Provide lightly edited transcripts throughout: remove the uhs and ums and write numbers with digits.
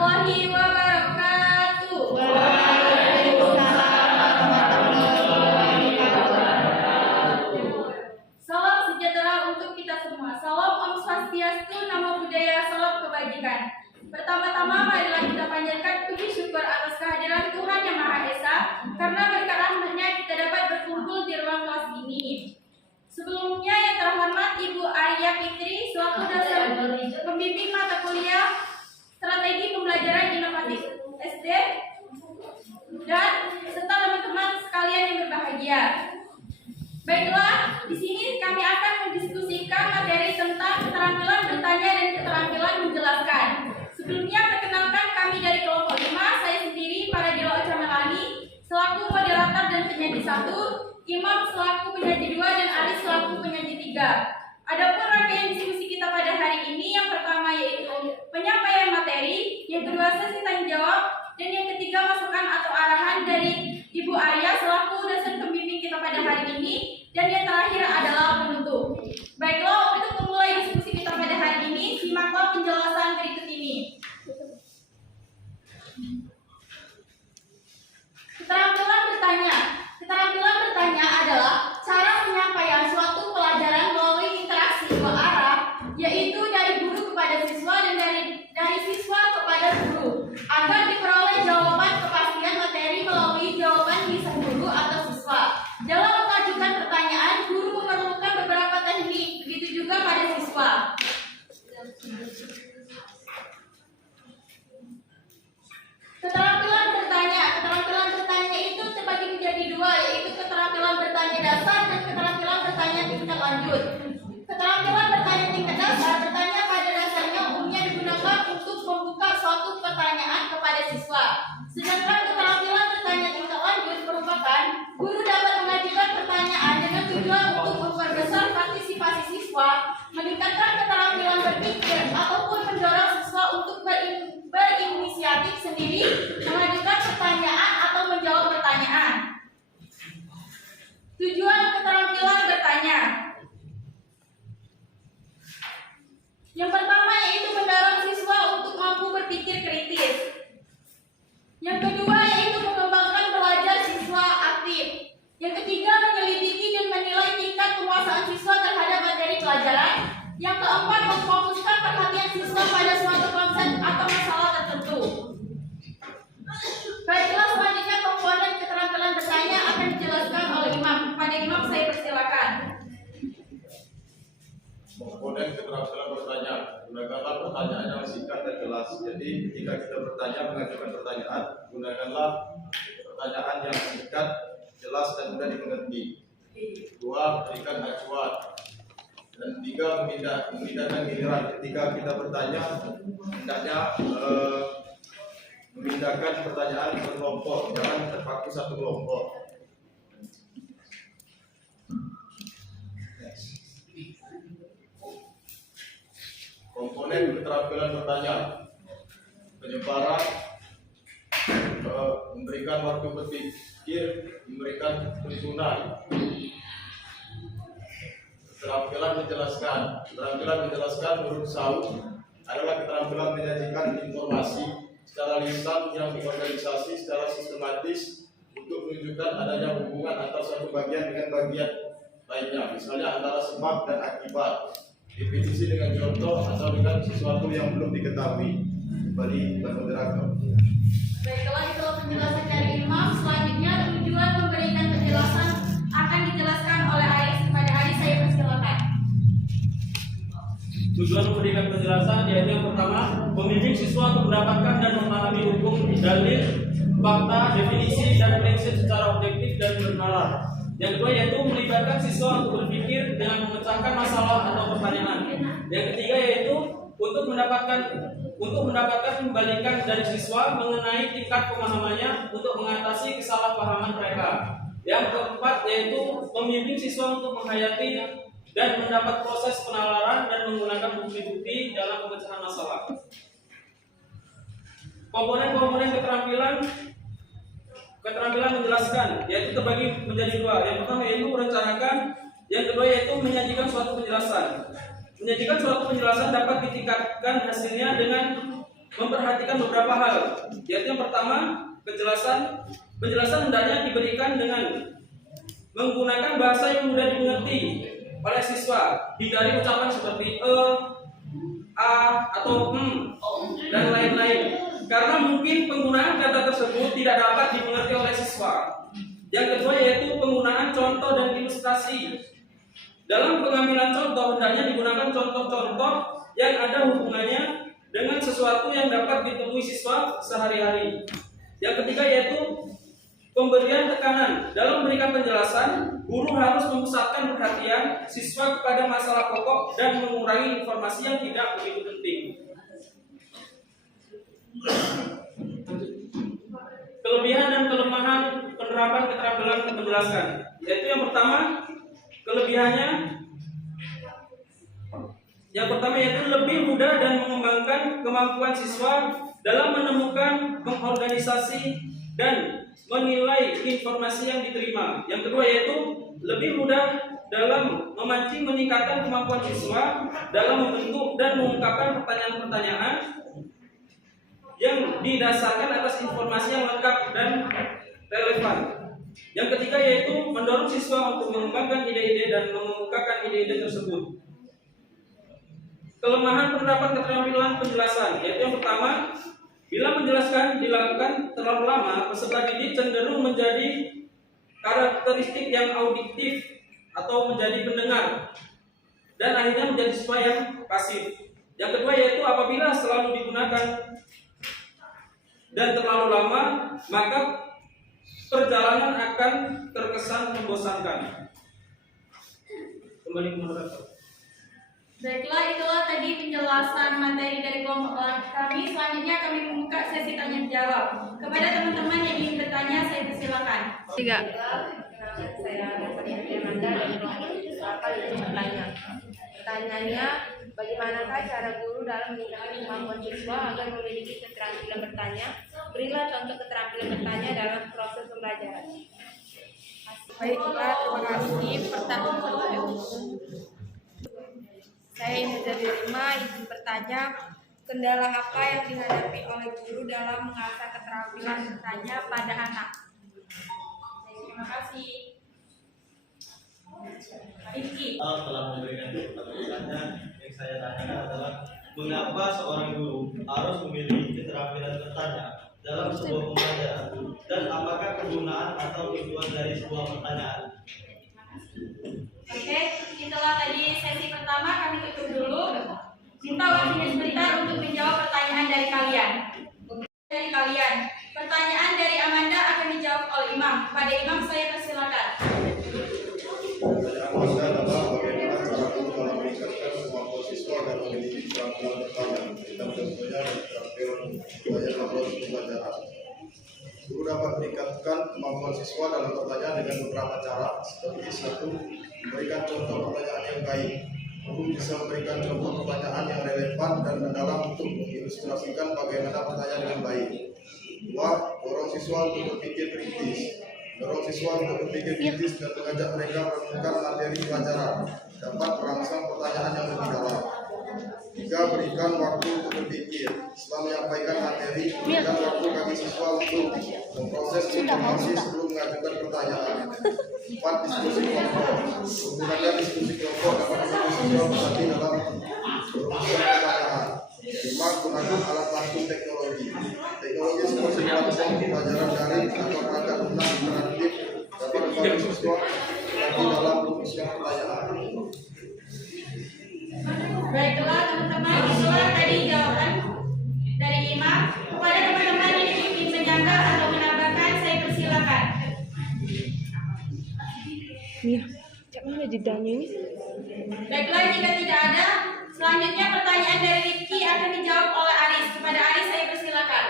warahmatullahi wabarakatuh. Salam sejahtera untuk kita semua. Salam Om Swastiastu, Namo Buddhaya, salam kebajikan. Pertama-tama marilah kita panjatkan puji syukur atas kehadiran Tuhan Yang Maha Esa, karena berkat rahmat-Nya kita dapat berkumpul di ruang kelas ini. Sebelumnya yang terhormat Ibu Arya Fitri selaku dosen pembimbing mata kuliah Strategi Pembelajaran Inovatif SD, dan serta teman-teman sekalian yang berbahagia. Baiklah, di sini kami akan mendiskusikan materi tentang keterampilan bertanya dan keterampilan menjelaskan. Sebelumnya perkenalkan kami dari kelompok 5, saya sendiri Paradila Ocha Melani selaku moderator dan penyaji 1, Imam selaku penyaji 2, dan Aris selaku penyaji 3. Adapun rangkaian diskusi kita pada hari ini, yang pertama yaitu penyampaian materi, yang kedua sesi tanya jawab, dan yang ketiga masukan atau arahan dari Ibu Arya selaku dosen pembimbing kita pada hari ini, dan yang terakhir adalah penutup. Baiklah, untuk memulai diskusi kita pada hari ini, simaklah penjelasan berikut ini. Keterampilan bertanya. Keterampilan bertanya adalah cara penyampaian suatu pelajaran melalui interaksi dua arah, yaitu dari guru kepada siswa dan dari siswa kepada guru, agar diperoleh jawaban kepastian materi melalui jawaban lisan guru atau siswa. Dalam mengajukan pertanyaan, guru memerlukan beberapa teknik, begitu juga pada siswa. Keterampilan bertanya itu terbagi menjadi dua, yaitu keterampilan bertanya dasar dan keterampilan bertanya tingkat lanjut. Keterampilan bertanya tingkat dasar, bertanya pada dasarnya umumnya digunakan untuk membuka suatu pertanyaan kepada siswa. Sedangkan keterampilan bertanya tingkat lanjut merupakan guru dapat mengajukan pertanyaan dengan tujuan untuk memperbesar partisipasi siswa, meningkatkan keterampilan berpikir, ataupun mendorong siswa untuk berinisiatif sendiri mengajukan pertanyaan atau menjawab pertanyaan. Tujuan keterampilan bertanya. Yang pertama yaitu mendorong siswa untuk mampu berpikir kritis. Yang kedua yaitu mengembangkan belajar siswa aktif. Yang ketiga menyelidiki dan menilai tingkat penguasaan siswa terhadap materi pelajaran. Yang keempat memfokuskan perhatian siswa pada suatu konsep atau masalah tertentu. Baiklah, selanjutnya komponen keterampilan bertanya akan dijelaskan oleh Imam. Kepada Imam saya persilakan. Komponen keterampilan bertanya, gunakanlah pertanyaan yang singkat dan jelas. Jadi ketika kita bertanya, mengajukan pertanyaan, gunakanlah pertanyaan yang singkat, jelas, dan mudah dimengerti. Dua, berikan acuan. Dan tiga, memindahkan giliran. Ketika kita bertanya, hendaknya memindahkan pertanyaan ke kelompok, jangan terpaku satu kelompok. Komponen keterampilan bertanya, penyebaran, memberikan waktu berpikir, memberikan tuntunan. Keterampilan menjelaskan menurut Saud adalah keterampilan menyajikan informasi secara lisan yang diorganisasi secara sistematis untuk menunjukkan adanya hubungan antara satu bagian dengan bagian lainnya, misalnya antara sebab dan akibat, definisi dengan contoh atau dengan sesuatu yang belum diketahui. Kembali ke moderator. Baiklah, itulah penjelasan dari Imam. Selanjutnya tujuan memberikan penjelasan akan dijelaskan oleh Aris. Kepada Aris saya persilakan. Tujuan memberikan penjelasan yaitu yang pertama, membimbing siswa untuk mendapatkan dan memahami hukum, dalil, fakta, definisi, dan prinsip secara objektif dan bernalar. Yang kedua yaitu melibatkan siswa untuk berpikir dengan memecahkan masalah atau pertanyaan. Yang ketiga yaitu untuk mendapatkan pembalikan dari siswa mengenai tingkat pemahamannya untuk mengatasi kesalahpahaman mereka. Yang keempat yaitu membimbing siswa untuk menghayati dan mendapat proses penalaran dan menggunakan bukti-bukti dalam pemecahan masalah. Komponen-komponen keterampilan menjelaskan yaitu terbagi menjadi dua. Yang pertama yaitu merencanakan, yang kedua yaitu menyajikan suatu penjelasan. Menyajikan suatu penjelasan dapat ditingkatkan hasilnya dengan memperhatikan beberapa hal, yaitu yang pertama, penjelasan hendaknya diberikan dengan menggunakan bahasa yang mudah dimengerti oleh siswa, hindari ucapan seperti a atau dan lain-lain, karena mungkin penggunaan kata tersebut tidak dapat dimengerti oleh siswa. Yang kedua yaitu penggunaan contoh dan ilustrasi. Dalam pengambilan contoh hendaknya digunakan contoh-contoh yang ada hubungannya dengan sesuatu yang dapat ditemui siswa sehari-hari. Yang ketiga yaitu pemberian tekanan. Dalam memberikan penjelasan, guru harus memusatkan perhatian siswa kepada masalah pokok dan mengurangi informasi yang tidak begitu penting. Kelebihan dan kelemahan penerapan keterampilan penjelasan, yaitu yang pertama, kelebihannya yang pertama yaitu lebih mudah dan mengembangkan kemampuan siswa dalam menemukan, mengorganisasi, dan menilai informasi yang diterima. Yang kedua yaitu lebih mudah dalam memancing meningkatkan kemampuan siswa dalam membentuk dan mengungkapkan pertanyaan-pertanyaan yang didasarkan atas informasi yang lengkap dan relevan. Yang ketiga yaitu mendorong siswa untuk mengembangkan ide-ide dan mengemukakan ide-ide tersebut. Kelemahan penerapan keterampilan penjelasan, yaitu yang pertama, bila menjelaskan dilakukan terlalu lama, peserta didik cenderung menjadi karakteristik yang auditif atau menjadi pendengar dan akhirnya menjadi siswa yang pasif. Yang kedua yaitu apabila selalu digunakan dan terlalu lama, maka perjalanan akan terkesan membosankan. Kembali ke moderator. Baiklah, itulah tadi penjelasan materi dari kelompok kami. Selanjutnya kami membuka sesi tanya jawab. Kepada teman-teman yang ingin bertanya, saya persilakan. 3. Saya Amanda dari kelompok berapa bertanya. Pertanyaannya, bagaimanakah cara guru dalam meningkatkan kemampuan siswa agar memiliki keterampilan bertanya? Berilah contoh keterampilan bertanya dalam proses pembelajaran. Baiklah, terima kasih. Pertanyaan saya Ina Rima izin bertanya, kendala apa yang dihadapi oleh guru dalam mengasah keterampilan bertanya pada anak? Terima kasih. Rizky. Telah memberikan pertanyaan yang saya tanyakan adalah mengapa seorang guru harus memiliki keterampilan bertanya dalam sebuah pembelajaran dan apakah kegunaan atau tujuan dari sebuah pertanyaan? Oke, itulah tadi sesi pertama, kami tutup dulu. Minta waktunya sebentar untuk menjawab pertanyaan dari kalian. Pertanyaan dari Amanda akan dijawab oleh Imam. Pada Imam saya persilakan. Pertanyaan Anda adalah bagaimana cara guru dalam meningkatkan kemampuan siswa dan memiliki keterampilan bertanya dan tentunya keterampilan bertanya dalam proses pembelajaran. Guru dapat meningkatkan kemampuan siswa dalam bertanya dengan beberapa cara, seperti 1. Memberikan contoh pertanyaan yang baik. Guru bisa memberikan contoh pertanyaan yang relevan dan mendalam untuk mengilustrasikan bagaimana pertanyaan dengan baik. 2. Dorong siswa untuk berpikir kritis. Dorong siswa untuk berpikir kritis dan mengajak mereka merenungkan materi pelajaran, dapat merangsang pertanyaan yang lebih dalam. 3. Berikan waktu untuk berpikir. Setelah menyampaikan materi, berikan waktu bagi siswa untuk memproses informasi sebelum mengajukan pertanyaan. 4. Diskusi kelompok. Menggunakan diskusi kelompok dapat membantu siswa berlatih dalam merumuskan pertanyaan. 5. Gunakan alat bantu teknologi. Teknologi seperti platform pembelajaran daring atau perangkat lunak interaktif dapat membantu siswa berlatih dalam merumuskan pertanyaan. Baiklah teman-teman, itulah tadi jawaban dari Imam. Kepada teman-teman yang ingin menyanggah atau menambahkan, saya persilakan. Iya, cak mana jedanya ini? Baiklah, jika tidak ada, selanjutnya pertanyaan dari Rizky akan dijawab oleh Aris. Kepada Aris saya persilakan.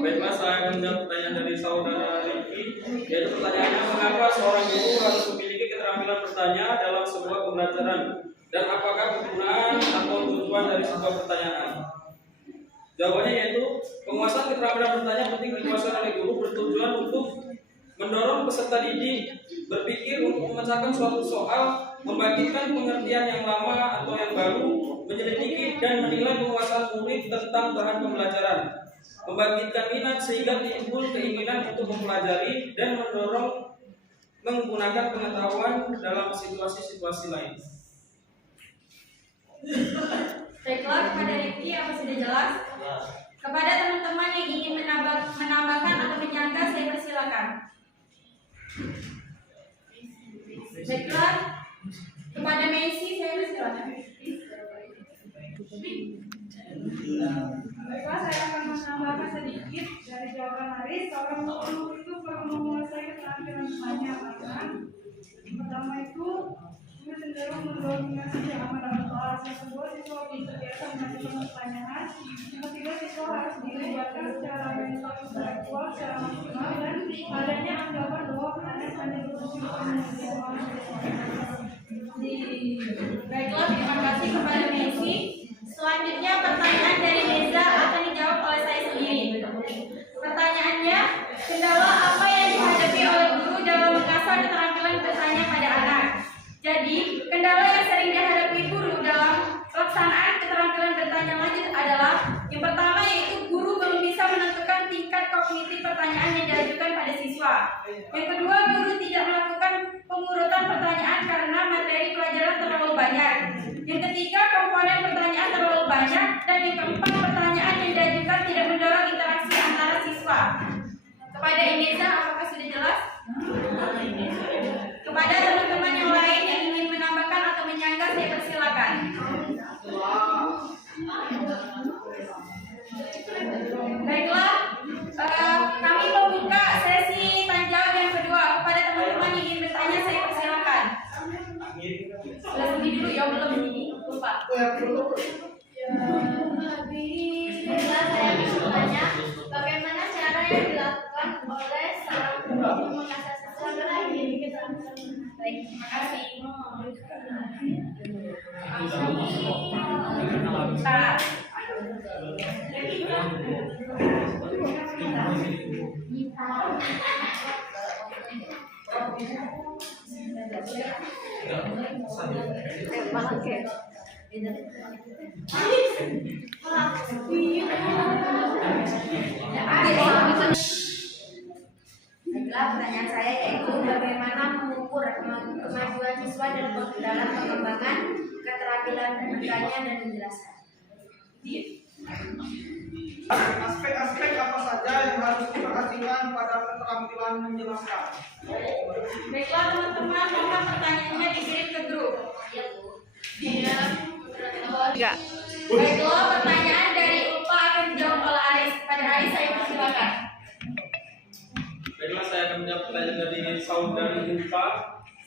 Baiklah, saya akan menjawab pertanyaan dari saudara Riki, yaitu pertanyaannya mengapa seorang guru harus memiliki keterampilan bertanya dalam sebuah pembelajaran dan apakah kegunaan atau tujuan dari sebuah pertanyaan? Jawabannya yaitu penguasaan keterampilan bertanya penting dikuasai oleh guru bertujuan untuk mendorong peserta didik berpikir untuk memecahkan suatu soal, membangkitkan pengertian yang lama atau yang baru, menyelidiki dan menilai penguasaan murid tentang bahan pembelajaran, membangkitkan minat sehingga timbul keinginan untuk mempelajari dan mendorong menggunakan pengetahuan dalam situasi-situasi lain. Baiklah, kepada Rifki apa sudah jelas? Kepada teman-teman yang ingin menambahkan atau menyangka, saya persilakan. Baiklah, kepada Messi saya persilakan. Baiklah, saya akan menambahkan sedikit dari jawaban Haris. Seorang guru itu perlu menguasai keterampilan bertanya. Pertama itu, guru cenderung mendominasi halaman dalam soal tersebut. Siswa terbiasa mengajukan pertanyaan. Yang ketiga, siswa harus dilibatkan secara mental, intelektual, secara maksimal, dan adanya anggapan bahwa pertanyaan hanya berfungsi Baiklah, terima kasih kepada Messi. Selanjutnya pertanyaan dari Neza akan dijawab oleh saya sendiri. Pertanyaannya, kendala apa yang dihadapi oleh guru dalam mengasah keterampilan bertanya pada anak? Jadi, kendala yang sering dihadapi guru dalam pelaksanaan keterampilan bertanya lanjut adalah yang pertama yaitu guru belum bisa menentukan tingkat kognitif pertanyaan yang diajukan pada siswa. Yang kedua, guru tidak melakukan pengurutan pertanyaan karena materi pelajaran terlalu banyak. Yang ketiga, komponen pertanyaan terlalu banyak. Dan yang keempat, pertanyaan yang diajukan tidak mendorong interaksi antara siswa. Kepada Ineza, apakah sudah jelas? Kepada teman-teman yang lain yang ingin menambahkan atau menyangka, saya persilakan. Baiklah, kami membuka sesi tanya jawab yang kedua. Kepada teman-teman yang ingin bertanya, saya persilakan. Sudah sini dulu ya, belum ini. Lupa. Baiklah, saya akan bertanya, bagaimana cara yang dilakukan oleh seorang guru untuk mengasah siswa dalam memiliki keterampilan? Baik, terima kasih. Baiklah, pertanyaan saya yaitu bagaimana mengukur kemajuan siswa dalam pengembangan keterampilan bertanya dan menjelaskan. Aspek-aspek apa saja yang harus diperhatikan pada keterampilan menjelaskan? Baiklah teman-teman, maka pertanyaannya dikirim ke grup. Baiklah, pertanyaan dari Ulfa akan dijawab oleh Aris. Pada Aris saya persilakan. Baiklah, saya akan menjawab pertanyaan dari saudari Ulfa.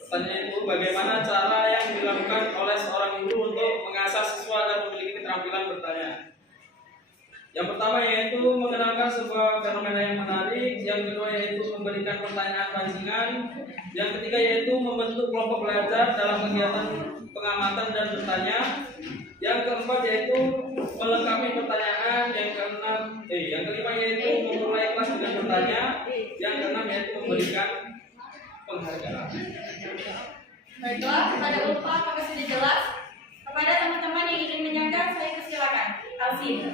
Pertanyaan itu, bagaimana cara yang dilakukan oleh seorang guru untuk mengasah siswa dan memiliki keterampilan bertanya? Yang pertama yaitu mengenalkan sebuah fenomena yang menarik. Yang kedua yaitu memberikan pertanyaan pancingan. Yang ketiga yaitu membentuk kelompok belajar dalam kegiatan pengamatan dan bertanya. Yang keempat yaitu melengkapi pertanyaan. Yang kelima yaitu memulai kelas dengan bertanya. Yang keenam yaitu memberikan penghargaan. Baiklah, kepada Ulfa apakah sudah jelas? Kepada teman-teman yang ingin menyangka, saya persilakan. Alvin.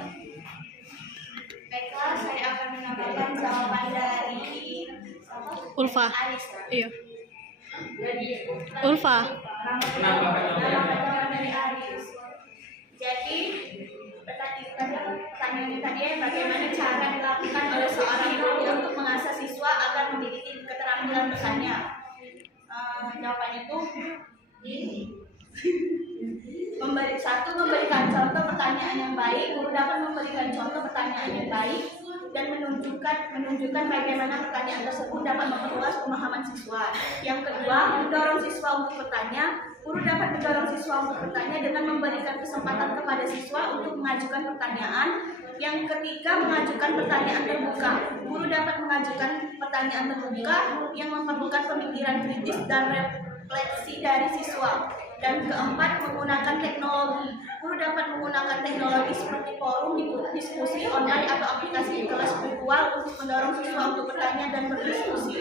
Baiklah, saya akan menambahkan jawaban dari Ulfa. Aris. Iya. Jadi, Ulfa. Jawaban dari Aris. Jadi, pertanyaan tadi bagaimana cara dilakukan oleh seorang guru untuk mengasah siswa agar memiliki keterampilan bertanya? Jawaban itu memberikan contoh pertanyaan yang baik. Guru dapat memberikan contoh pertanyaan yang baik dan menunjukkan bagaimana pertanyaan tersebut dapat memperluas pemahaman siswa. Yang kedua, mendorong siswa untuk bertanya. Guru dapat mendorong siswa untuk bertanya dengan memberikan kesempatan kepada siswa untuk mengajukan pertanyaan. Yang ketiga, mengajukan pertanyaan terbuka. Guru dapat mengajukan pertanyaan terbuka yang memerlukan pemikiran kritis dan refleksi dari siswa. Dan keempat, menggunakan teknologi. Guru dapat menggunakan teknologi seperti forum, diskusi online atau aplikasi kelas virtual untuk mendorong siswa untuk bertanya dan berdiskusi.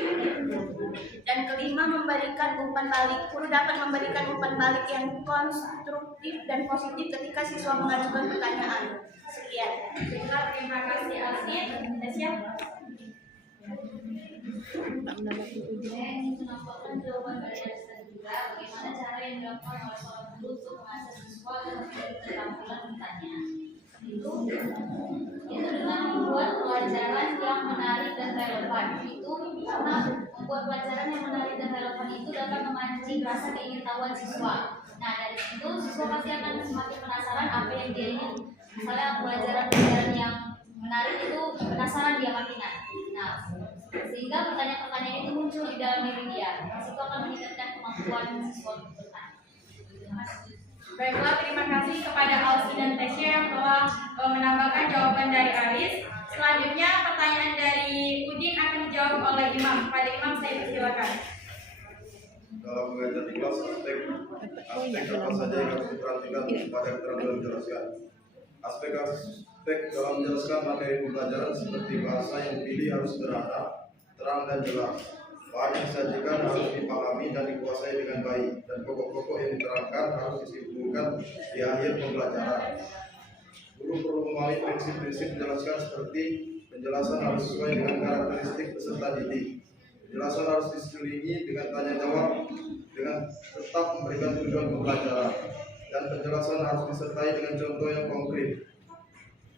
Dan kelima, memberikan umpan balik. Guru dapat memberikan umpan balik yang konstruktif dan positif ketika siswa mengajukan pertanyaan. Sekian. Terima kasih Alvin. Tasya. Saya ingin menambahkan jawaban dari Arista juga, bagaimana cara yang dilakukan oleh seorang guru untuk mengasah siswa dan keterampilan bertanya. Itu dengan membuat pelajaran yang menarik dan relevan. Itu karena membuat pelajaran yang menarik dan relevan itu dapat memancing rasa keingintahuan siswa. Nah, dari situ siswa pasti akan semakin penasaran apa yang dia ingin. Misalnya pelajaran yang menarik itu penasaran dia makinan. Nah, sehingga pertanyaan-pertanyaan itu muncul di dalam diri dia. Itu akan meningkatkan kemampuan siswa untuk bertanya. Terima kasih. Baiklah, terima kasih kepada Alsi dan Tasya yang telah menambahkan jawaban dari Aris. Selanjutnya pertanyaan dari Udin akan dijawab oleh Imam. Pada Imam saya persilakan. Dalam mengajar di kelas, aspek apa saja yang harus diperhatikan pada keterampilan menjelaskan. Aspek dalam menjelaskan materi pembelajaran seperti bahasa yang dipilih harus sederhana, terang dan jelas. Bahan yang disajikan harus dipahami dan dikuasai dengan baik, dan pokok-pokok yang diterangkan harus disimpulkan di akhir pembelajaran. Guru perlu memahami prinsip-prinsip menjelaskan seperti penjelasan harus sesuai dengan karakteristik peserta didik. Penjelasan harus diselingi dengan tanya jawab dengan tetap memberikan tujuan pembelajaran, dan penjelasan harus disertai dengan contoh yang konkret,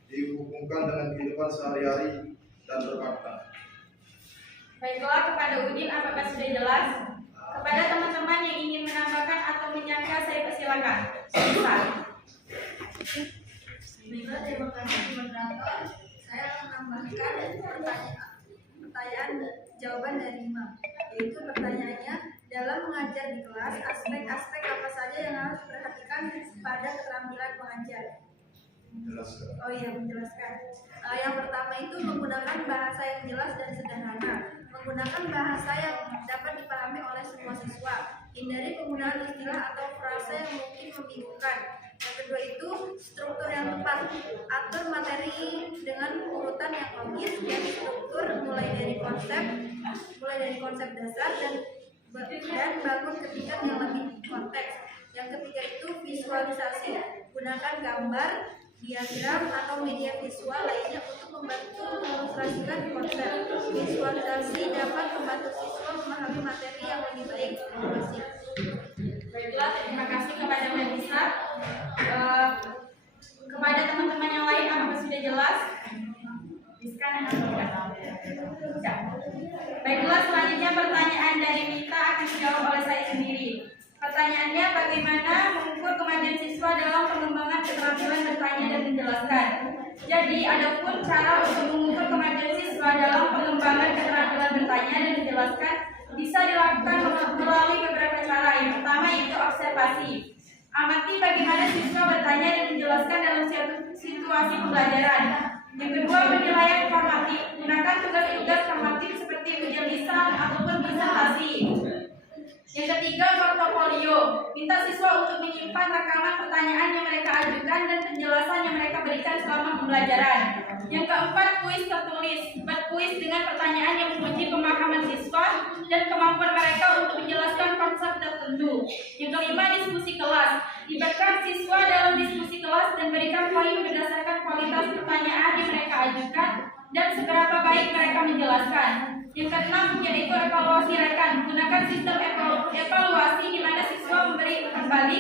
dihubungkan dengan kehidupan sehari-hari dan bermakna. Baiklah, kepada Udin apakah sudah jelas? Kepada teman-teman yang ingin menambahkan atau menyangka saya persilakan. Silakan. Baiklah, terima kasih moderator. Saya akan menambahkan pertanyaan jawaban dari Imam, yaitu pertanyaannya, dalam mengajar di kelas, aspek-aspek apa saja yang harus diperhatikan pada keterampilan pengajar? Oh iya, menjelaskan. Yang pertama itu menggunakan bahasa yang jelas dan sederhana. Menggunakan bahasa yang dapat dipahami oleh semua siswa. Hindari penggunaan istilah atau frase yang mungkin membingungkan. Yang kedua itu struktur yang tepat. Atur materi dengan urutan yang logis dan struktur mulai dari konsep dasar dan bangun ketinggian yang lebih konteks. Yang ketiga itu visualisasi. Gunakan gambar, diagram atau media visual lainnya untuk membantu mengilustrasikan konsep. Visualisasi dapat membantu siswa memahami materi yang lebih baik. Terima kasih. Baiklah, terima kasih kepada Mbak Nisa. Kepada teman-teman yang lain apakah sudah jelas? Baiklah, selanjutnya pertanyaan dari Mita akan dijawab oleh saya sendiri. Pertanyaannya, bagaimana mengukur kemampuan siswa dalam pengembangan keterampilan bertanya dan menjelaskan. Jadi, adapun cara untuk mengukur kemampuan siswa dalam pengembangan keterampilan bertanya dan menjelaskan bisa dilakukan melalui beberapa cara. Yang pertama yaitu observasi. Amati bagaimana siswa bertanya dan menjelaskan dalam situasi pembelajaran. Yang kedua, penilaian formatif. Gunakan tugas-tugas formatif seperti ujian lisan ataupun presentasi. Yang ketiga, portofolio. Minta siswa untuk menyimpan rekaman pertanyaan yang mereka ajukan dan penjelasan yang mereka berikan selama pembelajaran. Yang keempat, kuis tertulis. Buat kuis dengan pertanyaan yang menguji pemahaman siswa dan kemampuan mereka untuk menjelaskan konsep tertentu. Yang kelima, diskusi kelas. Libatkan siswa dalam diskusi kelas dan berikan poin berdasarkan kualitas pertanyaan yang mereka ajukan dan seberapa baik mereka menjelaskan. Yang keenam yaitu evaluasi rekan. Gunakan sistem evaluasi di mana siswa memberi kembali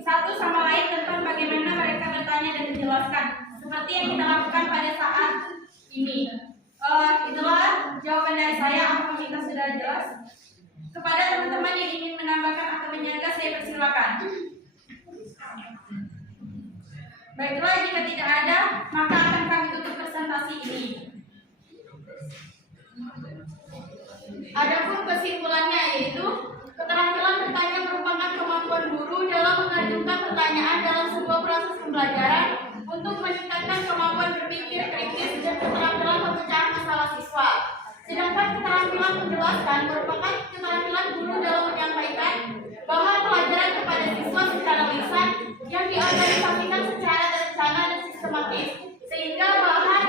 satu sama lain tentang bagaimana mereka bertanya dan menjelaskan. Seperti yang kita lakukan pada saat ini. Itulah jawaban dari saya. Apakah kita sudah jelas? Kepada teman-teman yang ingin menambahkan atau menyangka, saya persilakan. Baiklah, jika tidak ada, maka akan kami tutup presentasi ini. Adapun kesimpulannya yaitu keterampilan bertanya merupakan kemampuan guru dalam mengajukan pertanyaan dalam sebuah proses pembelajaran untuk meningkatkan kemampuan berpikir kritis dan keterampilan pemecahan masalah siswa. Sedangkan keterampilan menjelaskan merupakan keterampilan guru dalam menyampaikan bahan pelajaran kepada siswa secara lisan yang diorganisasikan secara terencana dan sistematis, sehingga bahan